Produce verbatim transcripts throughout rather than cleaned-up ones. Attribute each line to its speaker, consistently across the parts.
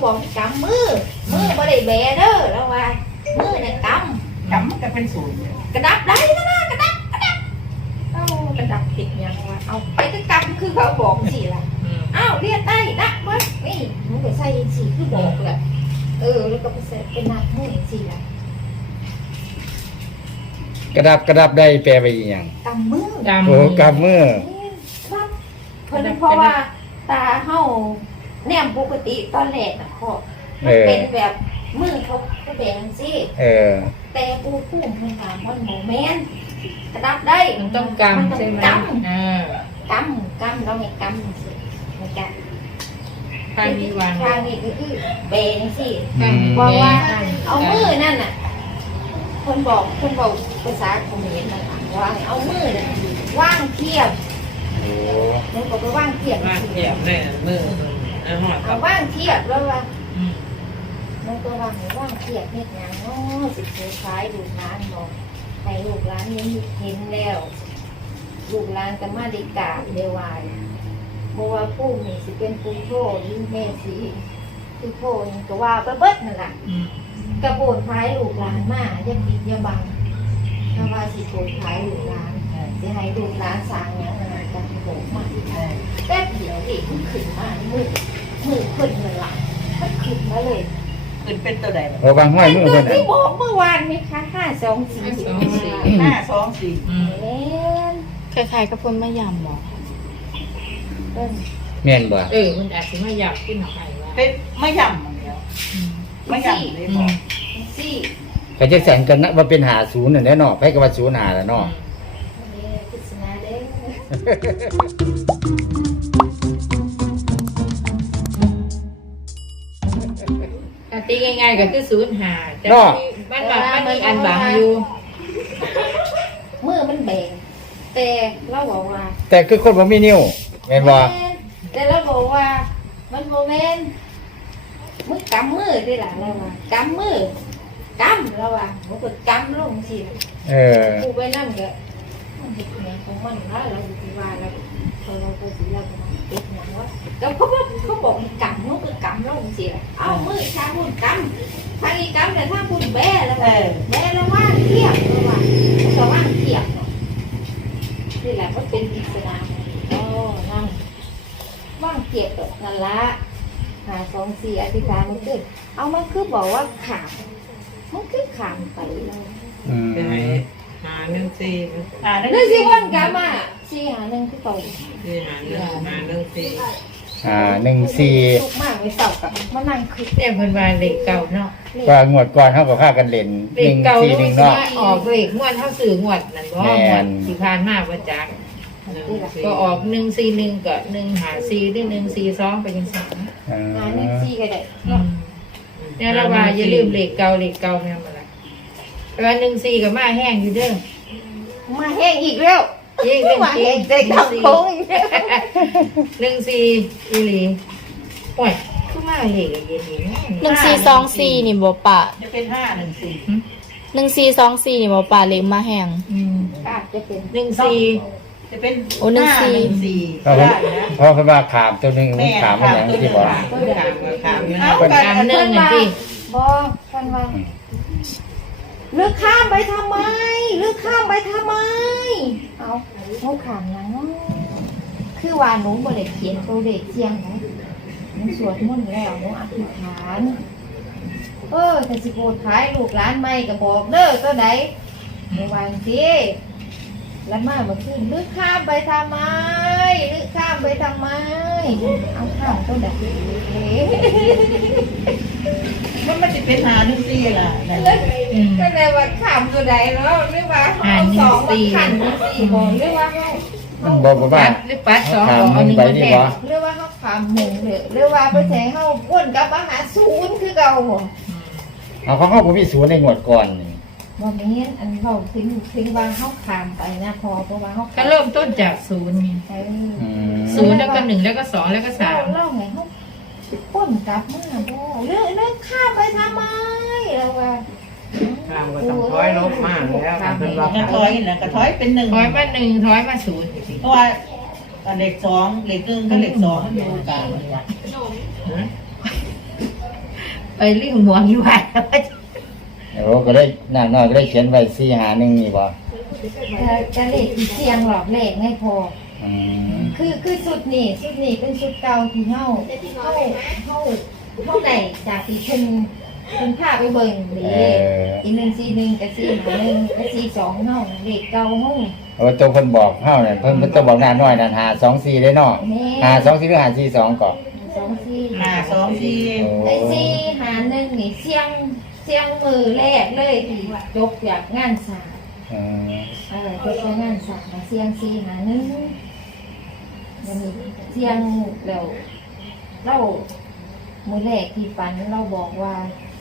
Speaker 1: บอกกำมือมือบ่ได้แบเด้อแล้วว่ามือเนี่ยกำ
Speaker 2: กำมันก็เป็นศูนย์
Speaker 1: กระดับได้นะกระดับกระดับเอ้ากระดับติดยังวะเอาไปก็กำคือเขาบอกสิล่ะอ้าวเรียนได้ดับมั้ยนี่มึงไปใส่สิคือบอกแหละเออแล้วก็ไปใส่เป็นนักมือสิล่ะ
Speaker 3: กระดับกระดับได้แปลไปอีหยัง
Speaker 1: กำมือ
Speaker 3: โอ้กำมือ
Speaker 1: เพิ่นเพราะว่าตาเฮาแนมปกติตอนแรกน่ะพ่อมันเป็นแบบมือเขาก็แบ่งสิ
Speaker 3: เออ
Speaker 1: แต่ปูพุ่มมันถามว่าหมูแม่นกระดับได้
Speaker 4: มันต้องกำใช่ไหม
Speaker 1: กำอ่ากำกำเราไม่กำสิไม่กำ
Speaker 4: ข้างนี้วาง
Speaker 1: ข้างนี้ก็คือแบ่งสิบอกว่าเอามือนั่นน่ะคนบอกคนบอกภาษาเขมรนั่นน่ะว่าเอามือน่ะว่างเทียบ
Speaker 3: โอ้
Speaker 1: แล้วก็ไปว่างเทียบ
Speaker 4: ว่างเทียบเลยมือเอาหอด
Speaker 1: เอาว่างเทียบแล้วว่ามันก็ว่างว่างเทียบเฮ็ดหยังเนาะสิสุดท้ายลูกหลานบอกให้ลูกหลานนี้เห็นแล้วลูกหลานก็มาได้กราบได้ไหว้บ่ว่าผู้นี่สิเป็นผู้โทษหรือแม่สิผู้โทษนี่ก็ว่าไปเบิดนั่นล่ะกระโปรงท้ายลูกหลานมาอย่าปิดอย่าบังถ้าว่าสิโปรดท้ายลูกหลานสิให้ลูกหลานสร้างหยังนั่นก็โผล่มาแป๊บเดียวนี่มันขึ้นมามือมือขึ้นนั่นล่ะมันขึ้นมาเลย
Speaker 2: ขึ้นเป็นตัวใด
Speaker 3: โอ้บางห้อยมือเพิ่นน่ะ
Speaker 1: ที่บอกเมื่อวานไหมคะห้าสองสี่
Speaker 2: ห้าสองสี่
Speaker 1: เล่น
Speaker 5: คล้ายๆกับเพิ่นมายำบ่
Speaker 3: แม่นบ่
Speaker 4: เออมันอาจสิมาหยับขึ้นหน่อยว่า
Speaker 2: เป็นไม่ย่ำอย่างเดียวไม่ย่ำเลยบอก
Speaker 1: สี่
Speaker 3: ก็จะสั่นกันนะว่าเป็นหาศูนย์นั่นแหละเนาะไผก็ว่าศูนย์หาแล้วเนาะ
Speaker 1: ปริศนาเด้
Speaker 4: อตีง่ายๆก็คือศูนย์หาแต่บ้านบางมันมีอันบางอยู่
Speaker 1: เมื่อมันแบ่งแต่เราบอกว่า
Speaker 3: แต่คือคนบ่มีนิ้วแม่นบ่
Speaker 1: แต่เราบอกว่ามันโมเมนต์มือกำมือได้ล่ะเราว่ากำมือกำเราว่ามันก็กำลงสิ
Speaker 3: เออ
Speaker 1: กูไปนั่งก็เด็กเนี่ยของมันนะเราสิว่าเราพอเราไปสิเราก็เด็กเนี่ยว่าแล้วเขาบอกเขาบอกกำมันก็กำลงสิเอามือชาบุญกำทางอีกำแต่ถ้าบุญแบ่แล้วแบ่แล้วว่างเทียบเราว่าก็ว่างเทียบนี่แหละมันเป็นปริศนาอ๋อนั่งว่างเทียบแบบนั่นละหาสองสี่อธิษฐานมันขึ้นเอามันคือบอกว่าขามมันคือขามไปเลย
Speaker 4: เป็นไงหาหนึ่งสี่
Speaker 1: หาหนึ่งสี่วันกันมาสี่หาหนึ่งคือเก่า
Speaker 4: สี่หาหนึ่งหาหนึ่งสี่
Speaker 3: อ่าหนึ่งสี่
Speaker 1: ถูกมากเลยเสากับมันนั่งคือ
Speaker 4: แต่เพิ่นว่าเลขเก่าเนาะ
Speaker 3: ว่างวดก่อนเฮาก็พากันเล่นหนึ่งสี่หนึ่งเนาะ
Speaker 4: ออกเลขงวดเฮาซื้องวดนั่นบ่งวดที่ผ่านมาบ่จักก็ออกหนึ่งสี่หนึ่งก็หนึ่งหาสี่หรือหนึ่งสี่สองไปจังซั่น
Speaker 1: หาหนึ่งสี่ก็ได้
Speaker 4: เนี่ยเราว่าอย่าลืมเลขเก่าเลขเก่าแม่นบ่ล่ะแต่ว่าหนึ่งสี่ก็มาแห้งอยู่เด้อ
Speaker 1: มาแห้งอีกแล้ว
Speaker 4: ยิ่งเป็น
Speaker 1: มาแห้งเด็กทั้งโค้ง
Speaker 4: หนึ่งสี่อีหลีโอ้ยคือมาเลขเย็นๆ
Speaker 5: หนึ่งสี่สองสี่นี่บ่ปะ
Speaker 2: จะเป็นห้าหนึ่งสี่
Speaker 5: หนึ่งสี่สองสี่นี่บ่ปะเลขมาแห้ง
Speaker 4: อืม
Speaker 1: อาจจะเป็น
Speaker 4: หนึ่งสี่
Speaker 2: จะเป็น
Speaker 5: โอ้หนึ่งสี่
Speaker 3: เพราะเพราะเขาว่าขามตัวนึงมันขามมันอย่างที่บอก
Speaker 4: ขามขามขามนึงน่ะสิ
Speaker 1: บ่ท่านว่าเลือกข้ามไปทำไมเลือกข้ามไปทำไมเอาเขาขามยังคือว่าหนูบ่ได้เขียนตัวเลขเสียงนะหนูสวดมนต์แล้วหนูอธิษฐานเออแต่สิโปรดท้ายลูกหลานใหม่ก็บอกเด้อตัวใดในวันที่แล้วมาเมื่อคืนลึกข้ามไปทำไมลึกข้ามไปทำไมเอาข้ามตัวใด
Speaker 2: มันไม่จะเป็นหาหนึ่งสี่ล่ะ
Speaker 1: ก็เลยว่าข้ามตัวใดแล้วเรียกว่าเอาสองมาขันสี่บอกเรียกว่าเขา
Speaker 3: บอกว่า
Speaker 4: หรือปัดสอง
Speaker 3: เอาหนึ่งไปนี่บ่
Speaker 1: เรียกว่าเขาขามหนึ่งเลยเรียกว่าไปแทงเขาวนกับอาหารศูนย์คือเก่าหมด
Speaker 3: เอาเขาเข้าผมมีศูนย์ในงวดก่อนนี่
Speaker 1: วันนี้อันเขาทิ้งทิ้งวางเขาขามไปนะพอเพราะว่าเขา
Speaker 4: ก็เริ่มต้นจากศูนย์ศูนย์แล้วก็หนึ่งแล้วก็สองแล้วก็สาม
Speaker 1: เล่าไงเขาป้นกลับมาบ่เรื่องเรื่องข้ามไปทำไมเราว่า
Speaker 4: ข้ามก็ต้องถอยลบมากแล้ว
Speaker 2: เป็นว่ากระถอยนะกระถอยเป็นหนึ่ง
Speaker 4: ถอยมาหนึ่งถอยมาศูนย์
Speaker 2: เพราะว่าเลขสองเลขหนึ่งก็เลขสองมันอยู่กลาง
Speaker 4: ไปลิงหัวอยู่ว่า
Speaker 3: โอ้ก็ได้นางน้อยก็ได้เขียนไว้สี่หาหนึ่งนี่บ่
Speaker 1: จะจะเลขที่เสียงหลอกเลขไม่พอ
Speaker 3: อืม
Speaker 1: คือคือสุดนี่สุดนี่เป็นสุดเก่าที่เฮาเฮาเฮาเฮาได้จากที่เพิ่นเพิ่นพาไปเบิ่งนี่อีหนึ่งสี่หนึ่งกับสี่หาหนึ่งกับสี่สองเฮาเลขเก่าเฮา
Speaker 3: โอ้ตัวเพิ่นบอกเฮาเนี่ยเพิ่นเพิ่นต้องบอกนางน้อยนั่นหาสองสี่ได้เนาะ
Speaker 1: แม่
Speaker 3: หาสองสี่หรือหาสี่สองก่อน
Speaker 1: สองสี่
Speaker 2: ห้าสองสี่
Speaker 3: โอ้
Speaker 1: ไอ้สี่หาหนึ่งนี่เสียงเสียงมือแรกเลยที่จบจากงานศาสตร์
Speaker 3: อืม
Speaker 1: เออจบจากงานศาสตร์เสียงสี่หาหนึ่งมันมีเสียงแล้วเรามือแรกที่ฝันเราบอกว่า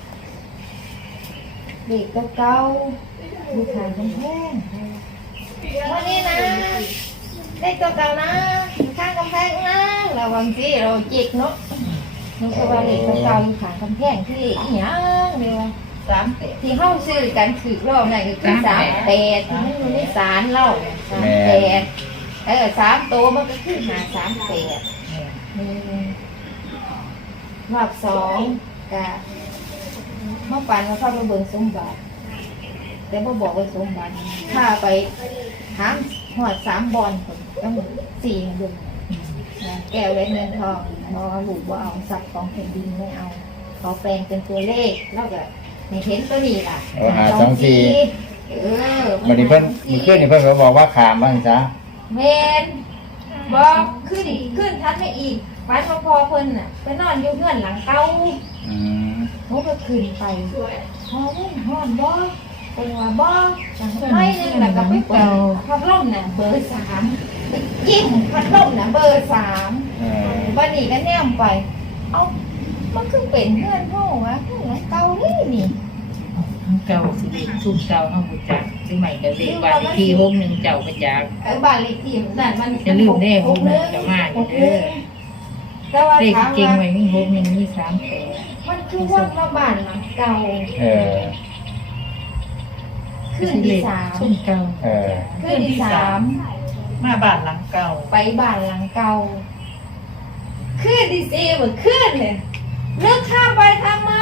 Speaker 1: เด็กเก่าๆดูขายกำแพงวันนี้นะเด็กเก่าๆนะข้างกำแพงนะเราบางทีเราจิกเนาะมันก็ว่าเด็กเก่าๆอยู่ขางกำแพงที่อีหยังเดียวสามแปดที่เฮาซื้อกันถือรอบไหนก็คือสามแปดที่มันอยู่ในศาลเราสามแปดเออสามตัวมันก็คือหาสามแปดนี่รอบสองกะเมื่อปันเราเข้าไปเบิ่งสมบัติแต่พอบอกว่าสมบัติถ้าไปถามหอดสามบอลคนต้องสี่เดือนแก้วและเงินทองมอหลูกว่าเอาทรัพย์ของแผ่นดินไม่เอาเขาแปลงเป็นตัวเลขแล้วก็ในเห็นตัวนี้ล่ะ
Speaker 3: โอ้หาสองสี่
Speaker 1: เออ
Speaker 3: วันนี้เพิ่นมีขึ้นนี่เพิ่นก็บอกว่าขามบ้างซะ
Speaker 1: เมนบอกขึ้นขึ้นทัดไม่อีกวันพอพอเพิ่นน่ะไปนอนอยู่เงื่อนหลังเต้า
Speaker 3: อืม
Speaker 1: เขาก็ขึ้นไปหอมหอมบ่เป็นว่าบ่จังไม่นึงแล้วก็ไปเปิดพัดลมน่ะเบอร์สามไปจิ้มพัดลมน่ะเบอร์สาม
Speaker 3: เออ
Speaker 1: บัดนี้ก็แนมไป เอ้ามันคือเป็นเพื่อนพ่อวะเพื่อนเก่าเลยนี่
Speaker 4: เก่าสิทุกเก่าเฮาบ่จักซึ่งใหม่ก็เลขบ้านเลขที่หกหนึ่งเจ้าบ่จัก
Speaker 1: เออบ้านเลขที่นั่นมัน
Speaker 4: จะลืมได้หกหนึ่งจะมาอยู่เด้อ
Speaker 1: แต่ว่า
Speaker 4: เลข
Speaker 1: ถาม
Speaker 4: จริง
Speaker 1: ว่า
Speaker 4: ไว้มีหกหนึ่งมีสามแปด
Speaker 1: มันคือว่ามาบ้านหลังเก่า
Speaker 3: เออ
Speaker 1: ขึ้นที่สาม
Speaker 4: ชุ่มเก่า
Speaker 3: เออ
Speaker 1: ขึ้นที่สาม
Speaker 2: มาบ้านหลังเก่า
Speaker 1: ไปบ้านหลังเก่าขึ้นที่สี่เหมือนขึ้นเลยเลือกข้ามไปทำไม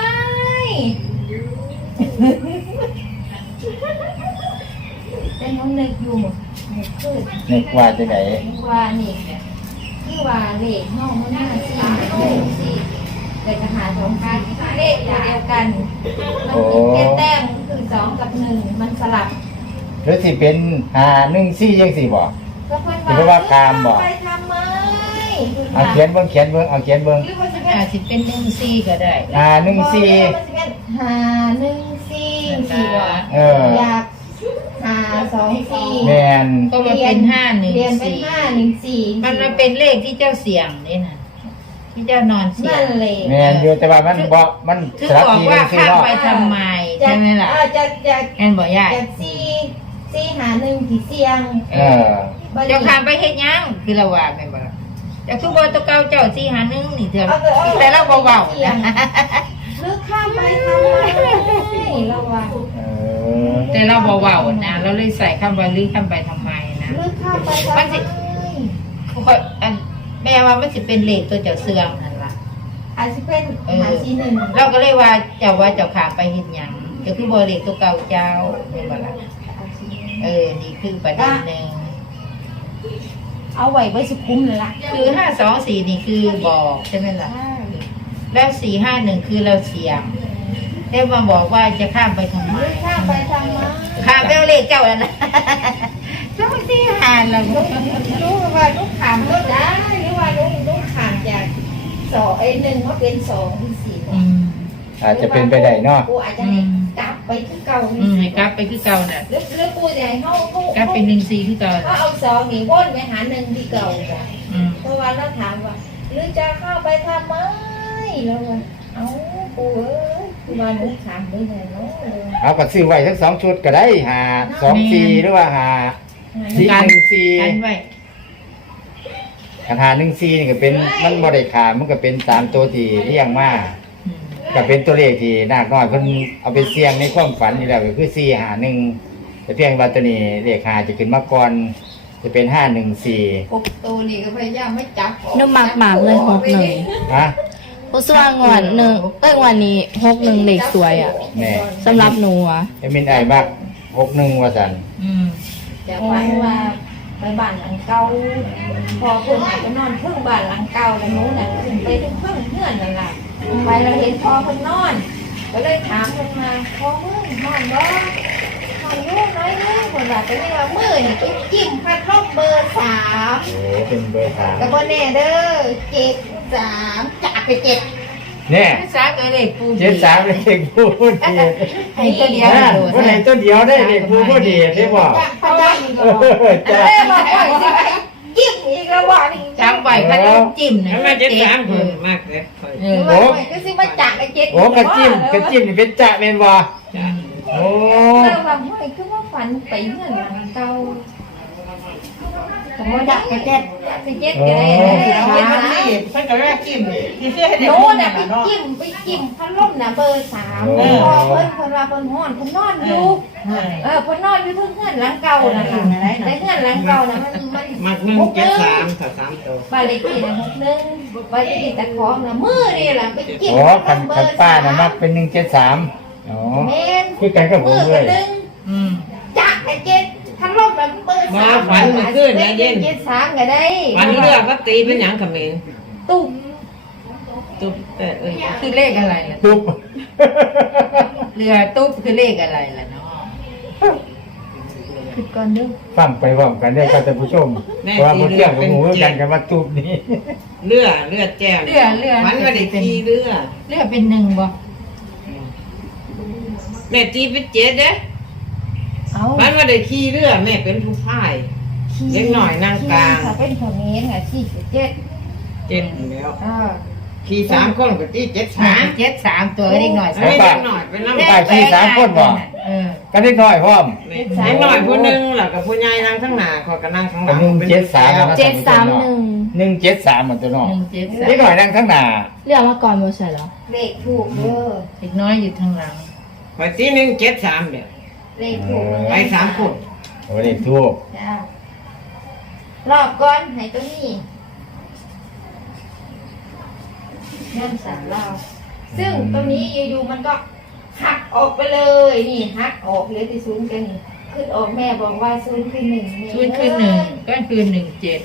Speaker 1: เป็นน้องนึกอยู่นึกขึ้น
Speaker 3: นึกว่าจะไหน
Speaker 1: ว่านี่คือว่าเลขห้องมันน่าสี่ห้องสี่แต่จะหาสองการเลขตัวเดียวกันมันมีแค่แต้มคือสองกับหนึ่งมันสลับ
Speaker 3: หรือสิเป็นหาหนึ่งสี่ยังสี่บ่
Speaker 1: ก็เพิ่น
Speaker 3: หรือว่าตามบ่
Speaker 1: ไปทำไม
Speaker 3: เอาเขียนเบิ่งเขียนเบิ่งเอาเขียนเบิ่ง
Speaker 1: หรือว่าจะเป็น
Speaker 4: อาจสิเป็นหนึ่งสี่ก็ได้
Speaker 3: หาหนึ่งสี่
Speaker 1: หาหนึ่งสี่สี่บ่
Speaker 3: เออ
Speaker 1: อยากหาสองสี่
Speaker 3: แมน
Speaker 4: ก็มาเป็นห้าหนึ่ง
Speaker 1: เรียนเป็น
Speaker 4: สี่
Speaker 1: ห้าหนึ่งสี่
Speaker 4: มันมาเป็นเลขที่เจ้าเสี่ยงนี่นะที่เจ้านอนเสี่ย
Speaker 1: นั่
Speaker 4: ง
Speaker 1: นเลย
Speaker 3: แมนอยู่แต่ว่ามันบ่มัน
Speaker 4: ถึง
Speaker 3: สลับ
Speaker 4: บอก
Speaker 3: ที
Speaker 4: ว่า
Speaker 3: กันสี่
Speaker 4: ข้าม
Speaker 3: รอบ
Speaker 4: ไปทำไมใช่ไหมล่ะ
Speaker 1: อ่าจะจะ
Speaker 4: แอนบอกยาก
Speaker 1: จะสี่สี่หาหนึ่งที่เสียง
Speaker 3: เออ
Speaker 1: บัดนี้
Speaker 4: เจ้าข้ามไปเฮ็ดหยังคือเราว่าแม่นบ่ล่ะแต่ทุกวันตัวเก่าเจ้าสี่หาหนึ่งนี่เถอะแต่เราเบาๆนะ
Speaker 1: หรือข้ามไปทำไมระวัง
Speaker 3: เออ
Speaker 4: แต่เราเบาๆนะเราเลยใส่คำว่าลือข้ามไปทำไมนะ
Speaker 1: หรือข้ามไปทำไม
Speaker 4: ค่อยอันแม่ว่ามันสิเป็นเลขตัวเจ้าเสื่อมนั่นล่ะ
Speaker 1: อาจจะเป็นหาสี่หนึ่ง
Speaker 4: เราก็เลยว่าเจ้าว่าเจ้าข้ามไปเฮ็ดหยังก็คือบ่เลขตัวเก่าเจ้าแม่นบ่ล่ะเออนี่คือประเด็นหนึง
Speaker 1: เอาไว้ไว้สุขุมเลยล่ะ
Speaker 4: คือห้าสองสี่นี่คือบอกใช่ไหมล่ะแล้วสี่ห้าหนึ่งคือเราเสียงได้มาบอกว่าจะข้ามไปทำไม
Speaker 1: หรือข้ามไปทำไม
Speaker 4: ข้ามไปเอาเลขเจ้าแล้วนะแล้วมันสี่ห้าเราก็
Speaker 1: รู้ว่าลูกขามก็ได้หรือว่าลูกลูกขามจากสองไอ้หนึ่งมาเป็นสองเป็นสี่
Speaker 4: อืม
Speaker 3: อาจจะเป็นไปได้เนาะ
Speaker 1: กูอาจจะให้กลับไปที่เก่า
Speaker 4: อืมให้กลับไปคือเก่าน่ะ
Speaker 1: หรือหรือกูจะให้เขาเขา
Speaker 4: กลับเป็นหนึ่งสี่คือเก่า
Speaker 1: เขาเอาสองนี่วนไปหาหนึ่งที่เก่าจ้ะ
Speaker 4: อืม
Speaker 1: เพราะว่าเราถามว่าหรือจะเข้าไปทำไมแล้วว่าเอาปูเอ้ยกูมาหนูขามไปไหนเนาะเลย
Speaker 3: เอาก็ซื้อไว้ทั้งสองชุดก็ได้หาสองสี่หรือว่าหาสี่หนึ่งสี่
Speaker 4: กันไว้
Speaker 3: หาหนึ่งสี่นี่ก็เป็นมันบ่ได้ขาดมันก็เป็นสามตัวที่เรียงมา
Speaker 4: อืม
Speaker 3: ก็เป็นตัวเลขที่นาคน้อยเพิ่นเอาไปเสี่ยงในความฝันนี่แหละก็คือสี่หาหนึ่งแต่เพียงว่าตัวนี้เลขหาจะขึ้นมาก่อนจะเป็นห้าหนึ่งสี่
Speaker 1: หกตัวนี่ก็พยายามไม่จับออก
Speaker 5: นุ่มหมากหมากเลยหกหนึ่ง
Speaker 3: ฮะ
Speaker 5: นโอ้ส่วนงวดหนึ่งเอ้ยงวันนี้หกหนึ่งเลขสวยอ่ะ
Speaker 3: แน่
Speaker 5: สำหรับหนูอ่ะ
Speaker 3: ไอ้มินไอ้บักหกหนึ่งว่าสัน
Speaker 4: อืม
Speaker 1: จะฝันว่าไปบ้านหลังเก่าพอเพิ่นไปนอนเพิ่งบ้านหลังเก่าแล้วหนูน่ะขึ้นไปถึงเพิ่งเพื่อนนั่นล่ะไปเราเห็นพอเพิ่นนอน ก็เลยถามเพิ่นมาพอมึงนอนบ่นอนอยู่น้อยนึงเพิ่นว่าก็เลยว่ามื้อนี่ไปจิ้มพัดลมเบอร์สาม
Speaker 3: โอ้เป็นเบอร์สาม
Speaker 1: ก็บ่แน่เด้อเจ็ดสามจับไปเจ็ด
Speaker 3: เนี่ย
Speaker 4: สามตัวเลขปู
Speaker 3: เจ็ดสามเลขผู้พูดดี
Speaker 4: ให้ตัวเดียว
Speaker 3: นะ
Speaker 4: โดด
Speaker 3: คนไหนตัวเดียวได้เลขผู้พูดดีได้บอก
Speaker 1: จับพะได้
Speaker 3: เออจ้ะ
Speaker 1: เอ้ยบอกว่าสิไปจิ้มอีกแล้วว่านี่
Speaker 4: จำไว้ก็ต้องจิ้มนะ
Speaker 2: แล้วมาเจ็ดสามคนมากเลย
Speaker 4: เออ
Speaker 1: ว่าไว้ก็สิมาจับไปเจ็ด
Speaker 3: โอ้กระจิ้มกระจิ้มนี่เป็นจ่าเป็นบ่โอ้
Speaker 1: เออว่าห้อยคือว่าฝันไปเฮือนหลังเก่าผมว่าจับไปเจ็ดไปเจ็ดก็ได้เด้อ
Speaker 2: เจ็
Speaker 1: เจ็
Speaker 2: ด
Speaker 1: ด
Speaker 2: มัน
Speaker 1: สาม
Speaker 2: นี่เพิ่นก็แรกจิ้มที่เสื้อให้เด็ก
Speaker 1: โน่
Speaker 2: ผู้
Speaker 1: น
Speaker 2: น่ะ
Speaker 1: น่ะไป
Speaker 2: เนาะ
Speaker 1: จิ้มไปจิ้มพัดลมน่ะเบอร์สามพอเพิ่นเพิ่นว่าเพิ่นฮ้อนเพิ่นนอนอยู่เออเพิ่นนอนอยู่เพิ่นเฮือนหลังเก่าน่ะค่ะแต่เฮือนหลังเก่าน่ะมันมัน
Speaker 2: มักหนึ่งเจ็ดสามถ้าสามตัว
Speaker 1: บ้านเลขที่น่ะหกหนึ่งบ้านเลขที่ตะของน่ะมือนี่ล่ะไปจิ้ม
Speaker 3: โอ้
Speaker 1: พั
Speaker 3: ขั
Speaker 1: ด
Speaker 3: น
Speaker 1: ลมเบอ
Speaker 3: ขัน
Speaker 1: ร์
Speaker 3: ป้า
Speaker 1: สาม
Speaker 3: นะมักเป็นหนึ่งเจ็ดสามอ๋อ
Speaker 1: แม่น
Speaker 3: คือกันกับผม
Speaker 1: มือ
Speaker 3: เล
Speaker 1: กั
Speaker 3: ย
Speaker 1: นหนึ่ง
Speaker 4: อืม
Speaker 1: จักไอ้เจ็ดพัดลมน่ะเบอร์สาม
Speaker 2: มาฝันเมื่อคืนนะเย็น
Speaker 1: เจ็ดสามก็ได้
Speaker 2: วันเรือก็ตีเป็นหยังกับเมน
Speaker 1: ตุ๊บ
Speaker 2: ตุ๊บแต่เอ้ย
Speaker 4: คือเลขอะไรล่ะ
Speaker 3: ตุ๊บ
Speaker 4: เรือตุ๊บคือเลขอะไรล่ะเนาะ
Speaker 1: คือก่อนเด้อ
Speaker 3: ฟังไปพร้อมกันได้ครับท่านผู้ชมเพราะว่าผมเที่ยงกับหมูกันกันว่าตุ๊บนี่
Speaker 2: เรือเรือแจ้ง
Speaker 4: เรือเรือ
Speaker 2: ฝันว่าได้ขี่เรือ
Speaker 4: เรือเป็นหนึ่งบ่
Speaker 2: แม่ตีเป็นเจ็ดเด้
Speaker 1: เอา
Speaker 2: ฝันว่าได้ขี่เรือแม่เป็นผู้พาย เล็กหน่อยนั่งกลาง
Speaker 1: ถ้าเป็นคนนี้น่ะสี่สิบเจ็ด
Speaker 2: เจ็ดแล้ว
Speaker 1: เออ
Speaker 2: ขี่สามคนก็ตีเจ็ดสาม
Speaker 4: เจ็ดสามตัวเล็กหน่อย
Speaker 2: เล็กหน่อยเป็นน้ำ
Speaker 3: ป้าขี่สามคนบ่
Speaker 4: เออ
Speaker 3: กันนิดหน่อยพร้อม
Speaker 2: เล็กหน่อยผู้หนึงแล้วก็ผู้ใหญ่นั่งข้างหน้าขอยก็นั่งข้างหลัง
Speaker 3: หนึ่งเจ็ดสาม
Speaker 5: เจ็ดสามหนึ่ง
Speaker 3: หนึ่งเจ็ดสามเหมือนตัวน้อง
Speaker 4: หนึ่งเจ็ดสาม
Speaker 3: นิดหน่อยนั่งข้างหน้า
Speaker 5: เรียกมาก่อนโมใช่เหรอ
Speaker 1: เลขถูกเด้อ
Speaker 4: เล็กน้อยอยู่ทางหลัง
Speaker 2: ข่อยตีหนึ่งเจ็ดสามเดี๋ยว
Speaker 1: เลขถูก
Speaker 2: ไปสามคน
Speaker 3: โอ้เด็กทูบ
Speaker 1: จ้ารอบก่อนให้ตัวนี้น้ำสามลาวซึ่งตัวนี้อยู่ๆมันก็หักออกไปเลยนี่หักออกเหลือที่ศูนย์กันนี่ขึ้นออกแม่บอกว่าศูนย์คือหนึ่ง
Speaker 4: ชุดคือหนึ่งก็คือหนึ่งเจ็ด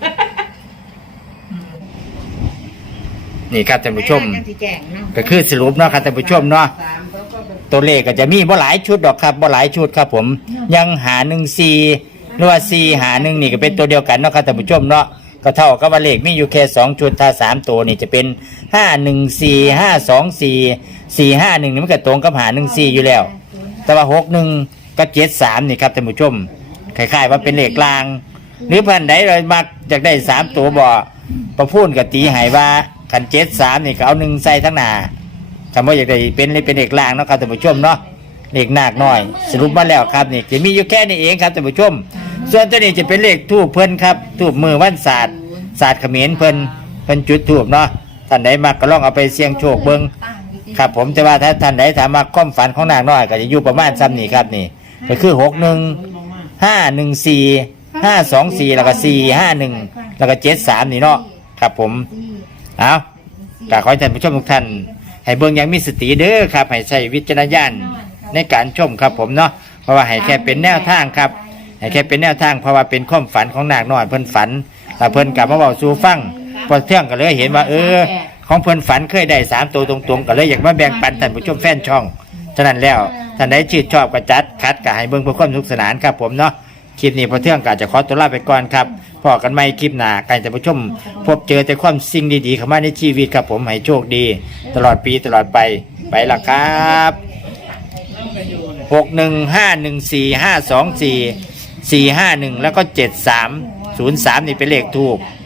Speaker 3: นี่ครับท่านผู้ชม ก็คือสรุปเนาะครับท่านผู้ชมเนาะตัวเลขก็จะมีบ่หลายชุดดอกครับบ่หลายชุดครับผม ยังหาหนึ่งสี่หรือว่าสี่หาหนึ่งนี่ก็เป็นตัวเดียวกันเนาะครับท่านผู้ชมเนาะก็เท่ากับว่าเลขมีอยู่แค่สองชุดถ้าสามตัวนี่จะเป็นห้าหนึ่งสี่ห้าสองสี่สี่ห้าหนึ่งนี่มันก็ตรงกับหาหนึ่งสี่อยู่แล้ว แต่ว่าหกหนึ่งกับเจ็ดสามนี่ครับท่านผู้ชมคล้ายๆว่าเป็นเลขกลาง หรือพันใดเลยมักอยากได้สามตัวบ่ประพูนกับตีใหายว่าขันเจ็ดสามนี่ก็เอาหนึ่งใส่ทั้งหน้าคำว่าอยากได้เป็นเลยเป็นเลขกลางเนาะครับท่านผู้ชมเนาะเลขหนักน้อย สรุปมาแล้วครับนี่จะมีอยู่แค่นี้เองครับท่านผู้ชม ส่วนตัวนี้จะเป็นเลขทูบเพิ่นครับทูบมือวันศาสตร์ศาสตร์เขมรเพิ่นเพิ่นจุดทูบเนาะท่านใดมักก็ลองเอาไปเสี่ยงโชคเบิ่งครับผมแต่ว่าถ้าท่านใดถามมาความฝันของนางน้อยก็จะอยู่ประมาณซ้ำนี่ครับนี่ก็คือหกหนึ่งห้าหนึ่งสี่ห้าสองสี่แล้วก็สี่ห้าหนึ่งแล้วก็เจ็ดสามนี่เนาะครับผมเอาก็ขอให้ท่านผู้ชมทุกท่านให้เบิ่งอย่างมีสติเด้อครับให้ใช้วิจารณญาณในการชมครับผมเนาะเพราะว่าให้แค่เป็นแนวทางครับให้แค่เป็นแนวทางเพราะว่าเป็นความฝันของนางน้อยเพิ่นฝันแต่เพิ่นกลับมาบอกสู่ฟังพอเที่ยงก็เลยเห็นว่าเออของเพิ่นฝันเคยได้สามตัวตรงๆก็เลยอยากมาแบ่งปันท่านผู้ชมแฟนช่องฉะนั้นแล้วท่านใดชื่นชอบก็จัดคัดก็ให้เบิ่งเพื่อความสนุกสนานครับผมเนาะคลิปนี้พอเที่ยงก็จะขอตัวลาไปก่อนครับพอกันใหม่คลิปหน้าการท่านผู้ชมพบเจอแต่ความสิ่งดีๆเข้ามาในชีวิตครับผมให้โชคดี ตลอดปีตลอดไปไปละครับหกหนึ่งห้าหนึ่งสี่ห้าสองสี่สี่ห้าหนึ่งแล้วก็เจ็ดสามศูนย์สามนี่เป็นเลขทูบ